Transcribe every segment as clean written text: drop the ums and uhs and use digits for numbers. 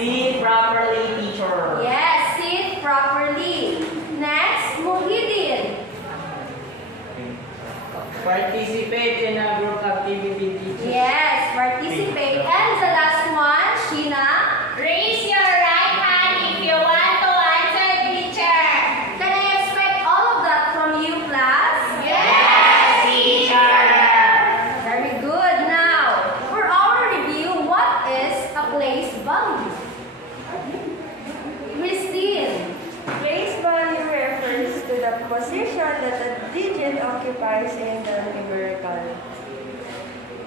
Sit properly, teacher. Yes, sit properly. Next, Muhyiddin. Participate in a group activity, teacher. Yes, participate. And the last one, Sheena. Raise your right hand if you want to answer, teacher. Can I expect all of that from you, class? Yes, teacher. Very good. Now, for our review, what is a place value? Christine. Place value refers to the position that a digit occupies in the numerical.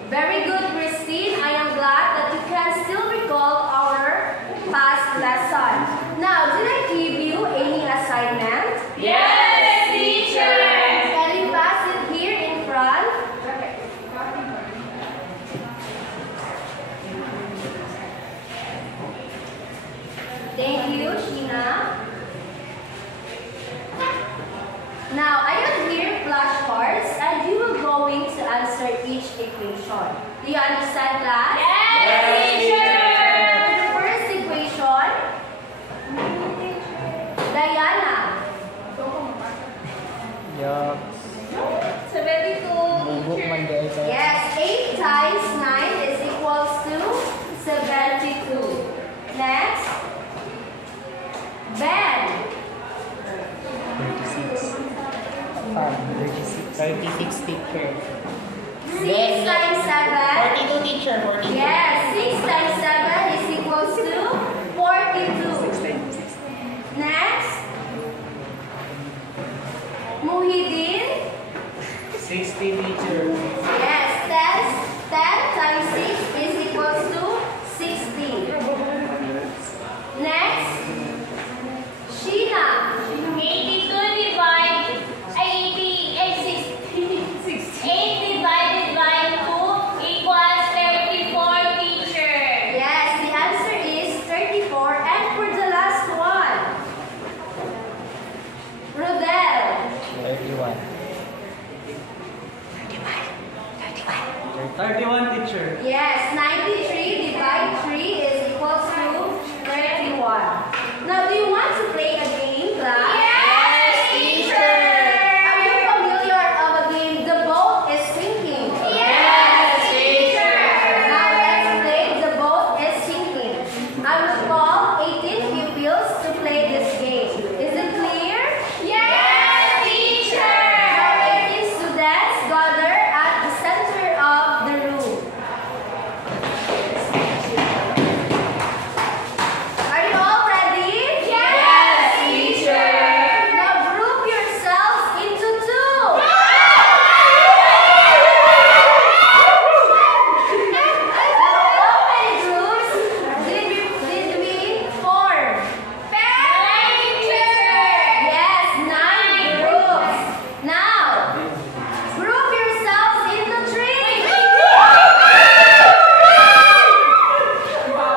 Very good, Christine. I am glad that you can still recall our past lesson. Now, did I give you any assignment? Yes, teacher. Can you pass it here in front? Thank you, Sheena. Now, I have here flashcards and you will going to answer each equation. Do you understand, class? Yes, teacher. For the first equation, Diana. Yup. 72, teacher. Yes, 8 times 9 is equals to 72. Next, Ben. 36 teacher. 6 times 7. 42 teacher. 42. Yes, 6 times 7 is equals to 42. Next, Muhyiddin. 60 teacher. Yes, 10 times 6 is equals to 60. Next, Sheena. 82 divided 8 divided by 2 equals 34, teacher. Yes, the answer is 34. And for the last one, Rodel. 31. 31 teacher. Yes, 93 divided 3 is equals to 31. Now, do you want to play a game, class? Yes, teacher. Are you familiar of a game, The Boat is Sinking? Yes, teacher. Now, let's play The Boat is Sinking. I will call 18 pupils to play this game. Is it clear? Yes, teacher. Now, 18 students gather at the center of the room. Are you all ready? Yes, teacher. Now group yourselves into 2. How many groups did we form? Teacher. Yes, 9 groups. Now, group yourselves into 3.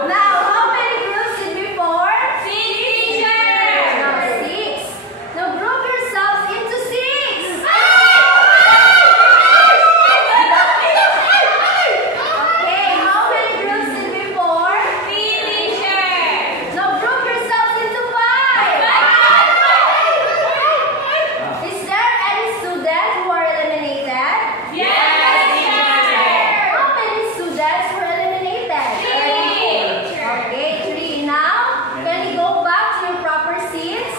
Now, how many groups did we form? Teacher. Now, 6. Now, group yourselves into 6. Okay, how many groups did we form? Teacher. Now, group yourselves into 5. Is there any student who are eliminated? Yes, teacher. How many students were eliminated? 3. Okay, 3. Now, can you go back to your proper seats?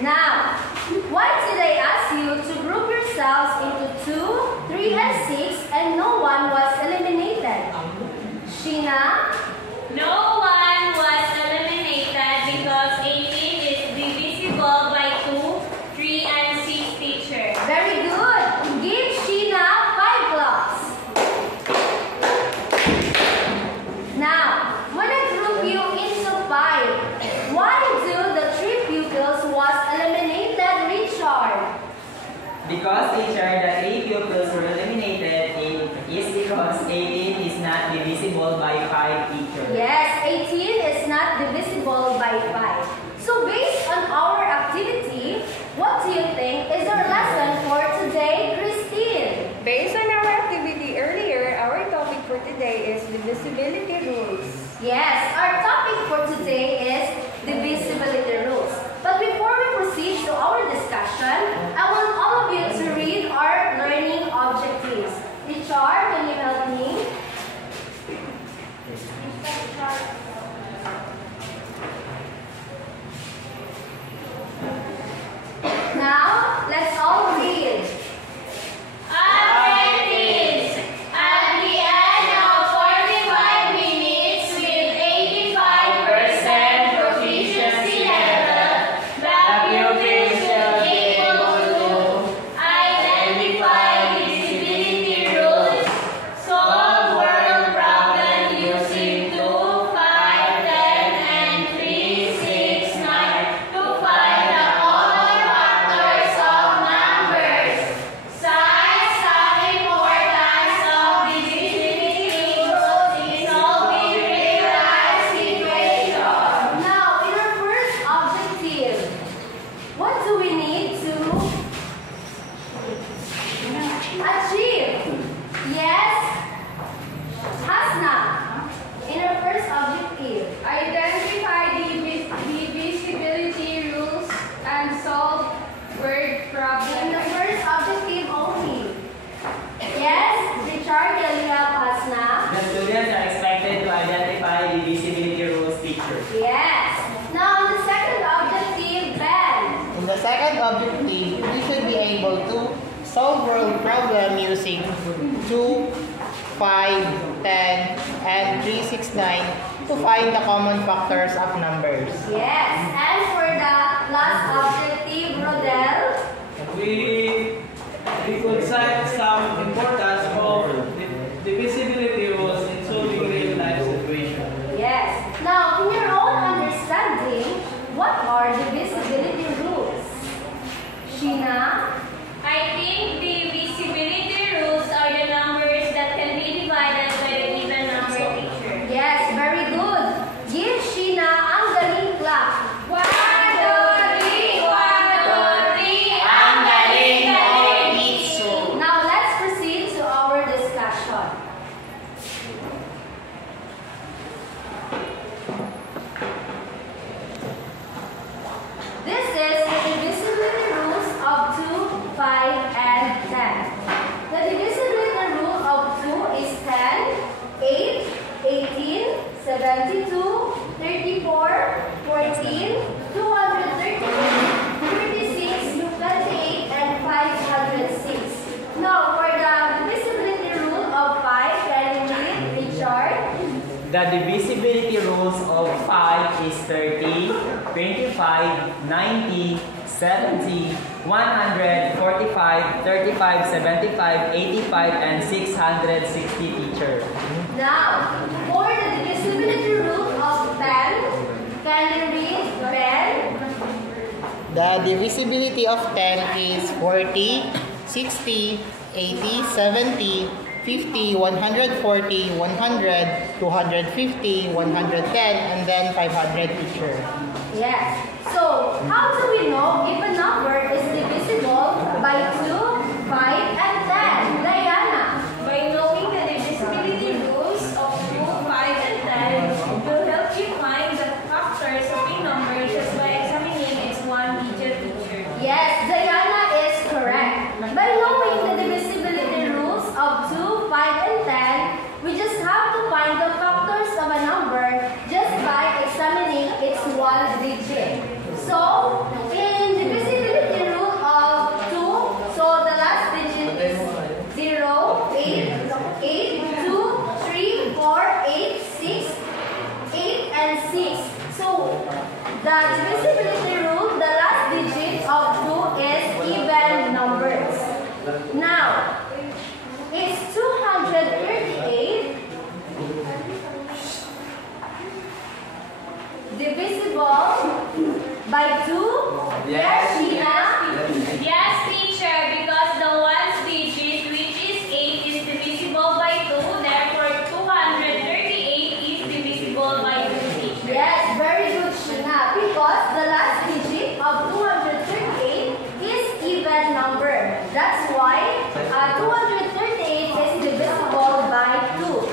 Now, why did I ask you to group yourselves into 2, 3, and 6 and no one was eliminated? Sheena? No one was eliminated because 18 is divisible by 2, 3, and 6, teacher. Very good. Give Sheena 5 claps. Now, when I group you into 5, why do the 3 pupils was eliminated, Richard? Because teacher, the 3 pupils were eliminated is because 18 is not divisible by 5 teacher. Yes, 18 is not divisible by 5. So based on our activity, what do you think is our lesson for today, Christine? Based on our activity earlier, our topic for today is divisibility rules. Yes, our topic for today is divisibility rules. But before we proceed to our discussion, I want all of you to read our learning objectives. Richard, can you help me? Now, let's all read. Objectives. At the end of 45 minutes with 85% proficiency level, the pupils should be able to identify divisibility rules, solve world problem using 2, 5, 10, and 3, 6, 9 to find the common factors of numbers. Size the importance of divisibility rules in solving real-life situations. Now, in our first objective, what do we need to achieve? Yes, Hasna, in our first objective. Identify divisibility rules and solve word In problems. the first objective only. Yes, Richard, can you help Hasna? The students are expected to identify divisibility rules features. Yes. Now, in the second objective, Ben. In the second objective, we should be able to solve world problem using 2, 5, 10, and 3, 6, 9 to find the common factors of numbers. Yes. And for the last objective, Rodel. We could cite some importance of divisibility rules in solving real-life situations. Yes. Now, in your own understanding, what are divisibility rules? Sheena? I think divisibility rules are the numbers that can be divided by the even number teacher. Yes, very good. Give Sheena ang galing clap. 1, 2, 3, 1, 2, 3, ang galing, galing. Now, let's proceed to our discussion. This is the divisibility rules of 2, 5, and 10. The divisibility rule of 2 is 10, 8, 18, 72, 34, 14, 238, 36, 28, and 506. Now, for the divisibility rule of 5, can you read, Richard? The divisibility rules of 5 is 30, 25, 90, 70, 100, 45, 35, 75, 85, and 660 teacher. Now, for the divisibility rule of 10, can you read, Ben? The divisibility of 10 is 40, 60, 80, 70, 50, 140, 100, 250, 110, and then 500 teacher. Yes. So, how do we know if a number is divisible by 2, 5, and 10? Diana? By knowing the divisibility rules of 2, 5, and 10 will help you find the factors of a number just by examining its one-digit teacher. Yes, Diana is correct. By knowing the divisibility rules of 2, 5, and 10, we just have to find the factors of a number just by examining its one digit. So, in divisibility rule of 2, so the last digit is 0, 8, 8, 2, 3, 4, 8, 6, 8, and 6. So, the divisibility rule, the last digit of 2 is even numbers. Now, is 238 divisible by 2? Yes. Sheena? Yes, teacher, because the ones digit, which is 8, is divisible by 2, therefore 238 is divisible by 2, teacher. Yes, very good, Sheena. Because the last digit of 238 is even number. That's why 238 is divisible by 2.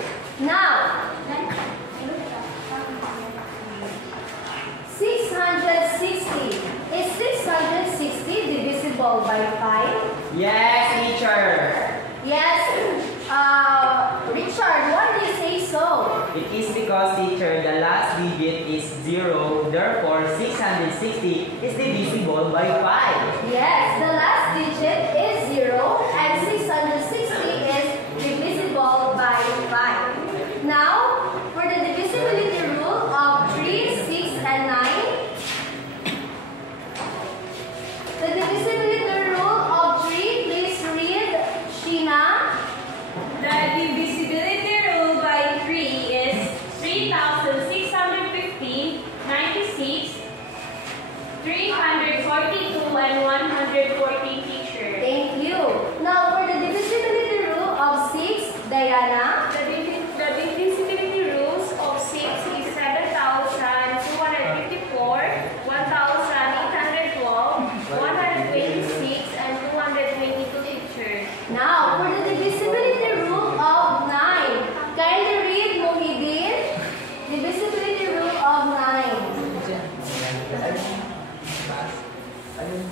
because, teacher, the last digit is 0. Therefore, 660 is divisible by 5. Yes, the last digit is 0 and 660 is divisible by 5. Now, for the divisibility rule of 3, 6, and 9, the divisibility rule of 3, please read, Sheena. The divisibility rule by 3 is 3,615, 96, 342, and 140, teacher. Thank you. Now, for the divisibility rule of 6, Diana. The divisibility rules of 6 is 7,254, 1,812, 126, and 222, teacher. Now, for the divisibility rule of 9, kindly read, Mohideen. Divisibility rule of 9.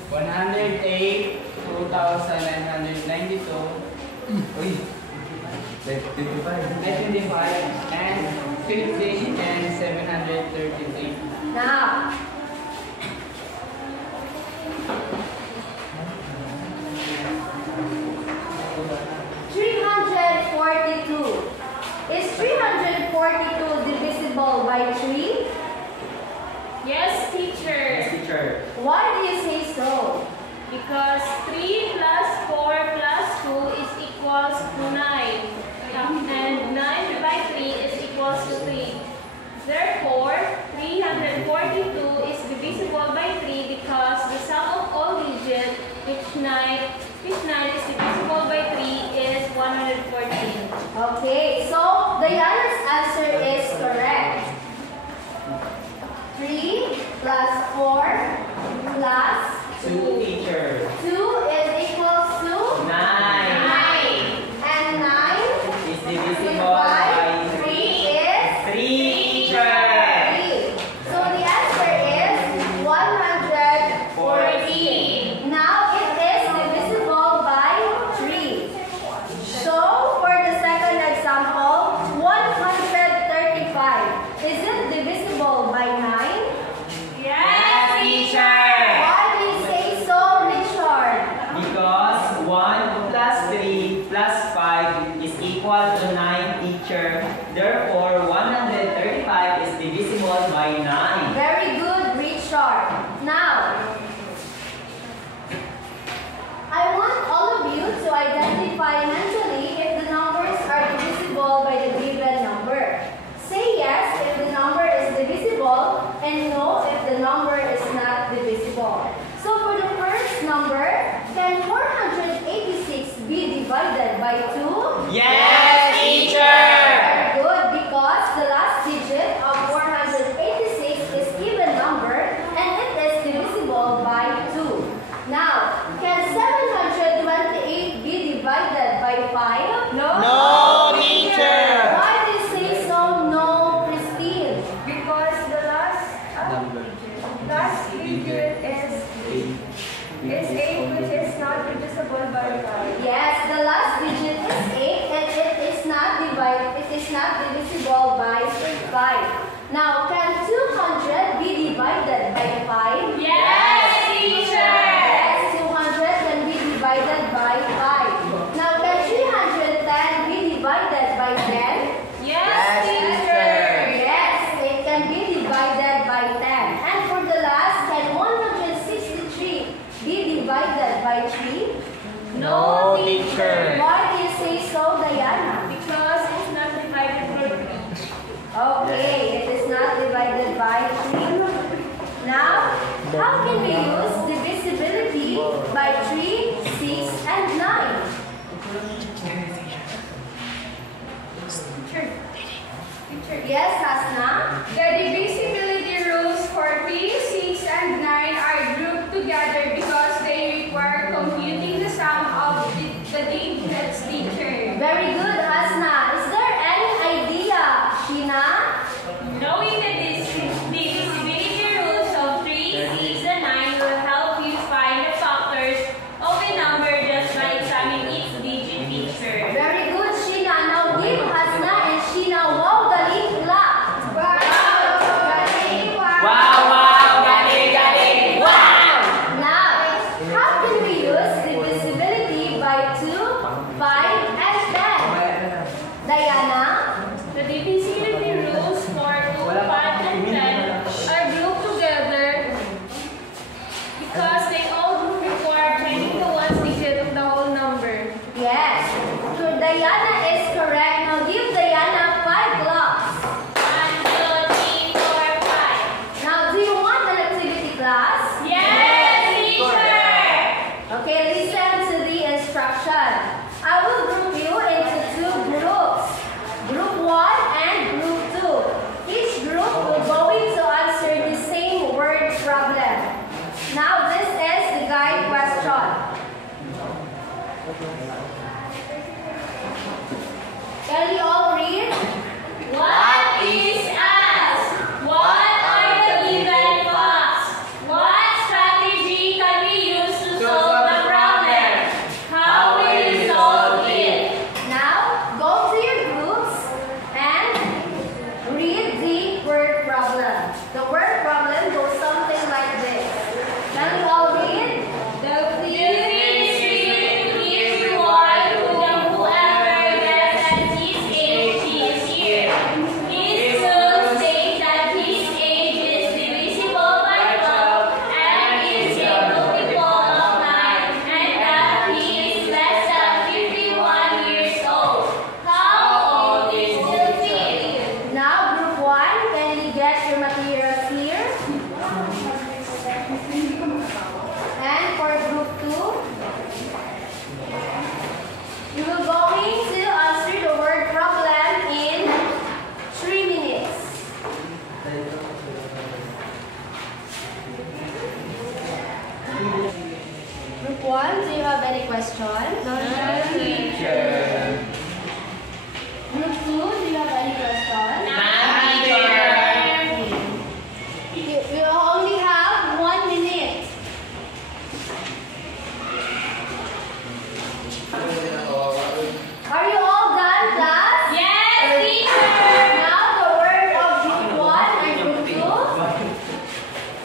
108, 2,992, 925, and 50, and 733. Now, is 342 divisible by 3? Yes, teacher. Yes, teacher. Why do you say so? Because 3 plus 4 plus 2 is equals to 9. And 9 by 3 is equals to 3. Therefore, 342 is divisible by 3 because the sum of all digits which 9 is divisible by 3 is 114. Okay, so Diana's answer is correct. 3 plus 4 plus 2, teacher. 2 is equals to 9 and 9 is divisible by 3 is 3, teacher. 3. So the answer is 114. Now it is divisible by 3. So for the second example, 135. Is it divisible by 9? Yes, teacher. Why do you say so, Richard? Because 1 plus 3 plus 5 is equal to 9, teacher. Therefore, 135 is divisible by 9. Very good, Richard. Now, I want all of you to identify mentally if the numbers are divisible by the given number. Say yes if the number is divisible and no if the number is not divisible. So for the first number, can 486 be divided by 2? Yes, teacher. Very good, because the last digit of 486 is even number and it is divisible by 2. Now, can 728 be divided by 5? No, teacher. Why do you say so, no, Christine? Because the last digit is 8, which is not divisible by 5. Yes, the last digit is 8 and it is not divisible by 5. Now, can 200 be divided by 5? Yes, teacher. Yes, 200 can be divided by 5. Now, can 310 be divided by 10? Yes, teacher. Yes, it can be divided by 10. And for the last, can 163 be divided by 3? No, teacher. Why do you say so, Diana? Because it's not divided by 3. Okay, it is not divided by 3. Now, how can we use divisibility by 3, 6, and 9? Yes, Hasna? The divisibility rules for 3, 6, and 9 are grouped together because they require computing the sum of the digits, teacher. Very good, Hasna. Is there any idea, Sheena? Knowing the divisibility rules of 3, 6, and 9 will help you find the factors of a number just by examining each digit, teacher. Very good, Sheena. Now give Hasna and Sheena wow galing clap. question? Teacher. Group 2, do you have any question? You only have 1 minute. Are you all done, class? Yes, teacher! Now the word of group 1 and group 2.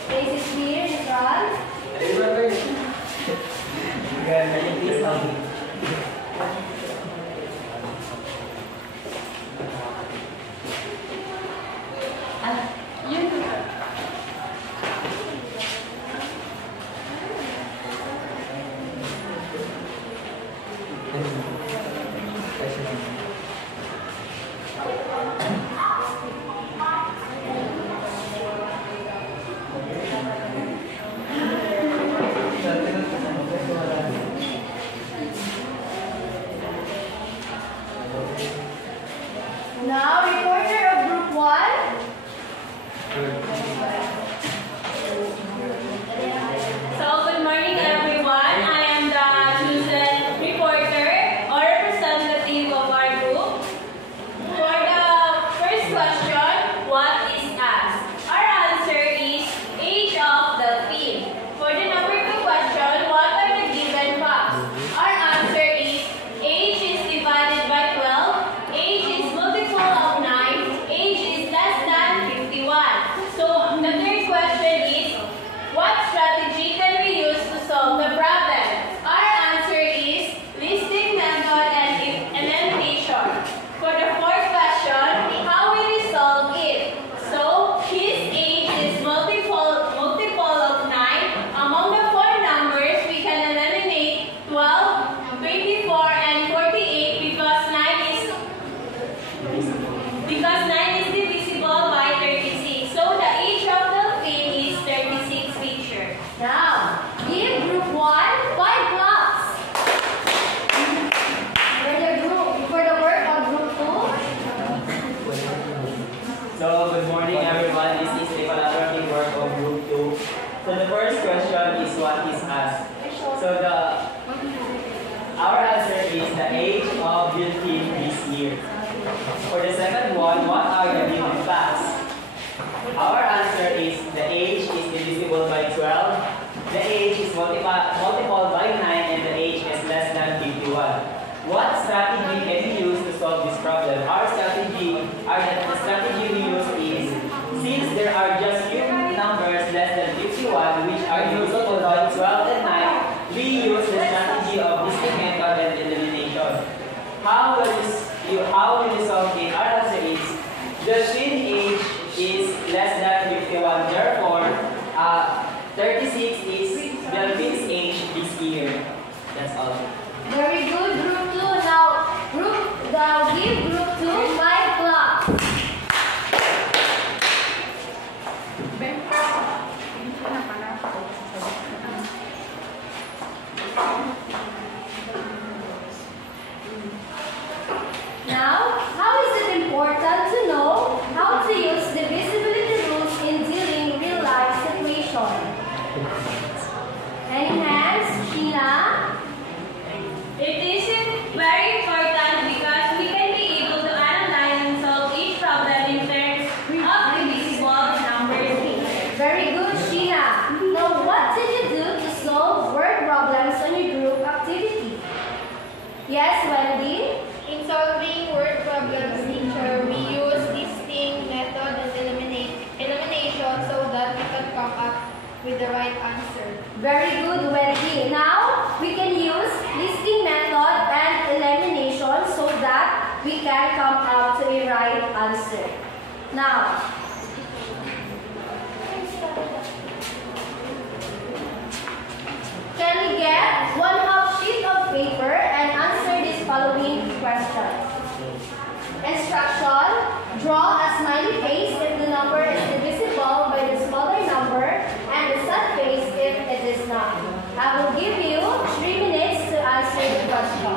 Place it here in front. Now, reporter of group 1. So, good morning everyone. I am the chosen reporter or representative of our group. For the first question, what is asked? Our answer is age of the field. For the number 2 question, what are the given facts? Our answer is age is divided by 12, age is multiple of 9, age is less than 51. So, the third question is, what strategy can we use to solve the problem? Our answer is listing method and elimination. For the fourth question, how will we solve it? So, his age is multiple of 9. Among the 4 numbers, we can eliminate 12, 24, and 48 because 9 is divisible by 36. So, the age of the field is 36, teacher. Now, give group 1 5 blocks. For the work of group 2. So, good morning everyone. This is the collaborative work of group 2. So, the first question is what is asked. So, our answer is the age of built-in this year. For the second one, what are the given facts? Our answer is the age is divisible by 12, the age is multiplied by 9, and the age is less than 51. What strategy can we use to solve this problem? The strategy we use is, since there are just few numbers less than 51, which are divisible by 12 and 9, we use the strategy of listing method and elimination. How will you solve it? Our answer is, the twin age is less than 51, therefore 36 is the twin's age this year. That's all. Very good, group 2. Now give group 2 5 blocks. Now, how is it important to know how to use divisibility rules in dealing real-life situations? Any hands? Sheena? It is very important because we can be able to analyze and solve each problem in terms of divisible numbers. Very good, Sheena. Now, what did you do to solve word problems on your group activity? Yes, Wendy? In solving word problems, teacher, we use listing method and elimination so that we can come up with the right answer. Very good, Wendy. Now, we can use listing method and elimination so that we can come up to a right answer. Now, can we get 1/2 sheet of paper and answer these following questions? Instruction: draw a smiley face if the number is divisible by the smaller number and the sad face if it is not. I will give you 3 minutes to answer the question.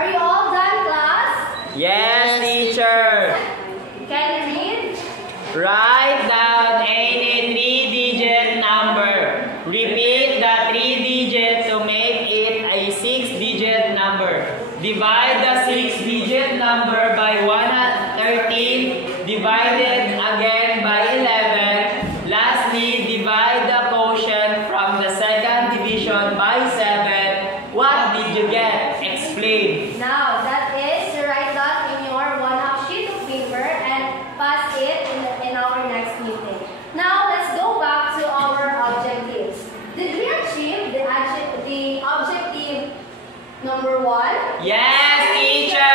Are you all done, class? Yes, teacher. Can you read? Write down any three-digit number. Repeat the three-digit to make it a six-digit number. Divide the six-digit number by 113, divided again by 11. Lastly, divide the quotient from the second division by 7. What did you get? Explain. Now, that is to write that in your one-half sheet of paper and pass it in our next meeting. Now, let's go back to our objectives. Did we achieve the objective number 1? Yes, teacher.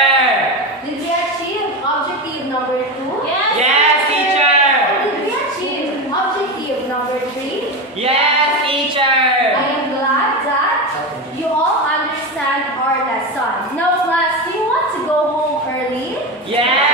Did we achieve objective number 2? Yes, teacher. Did we achieve objective number 3? Yes, teacher. I am glad that you all understand our lesson. Now, class, do you want to go home early? Yes,